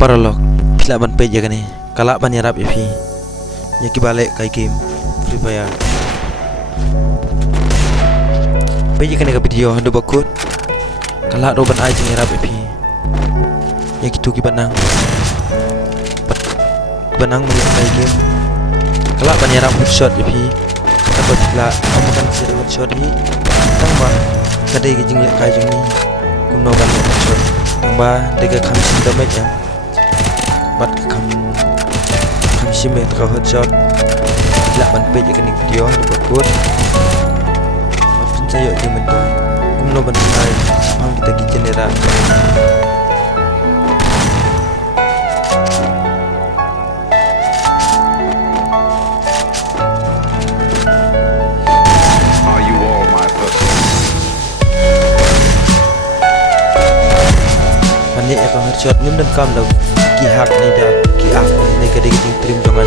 Paralog pila ban pe jaga ni kala ban yarap ipi ya ki balik kai game Free Fire pe jaga ni ka video hando bakut kala do ban ai jing yarap ipi ya ki tu ki banang melihat kai game kala ban yarap headshot ipi dapat pila amakan si headshot ni tang ba kadai ki jing le kai jing ni kumno ban headshot tang ba dega khamsin damage ya bắt kham shime ka headshot la ban pe je kanik video hado bakut apin sayo di mentoy kumno ban ai pam kita ki genera Are you all my person? Pani ka headshot nim dan kam lo ki hak ni da ki ak ni ka ding trim jonga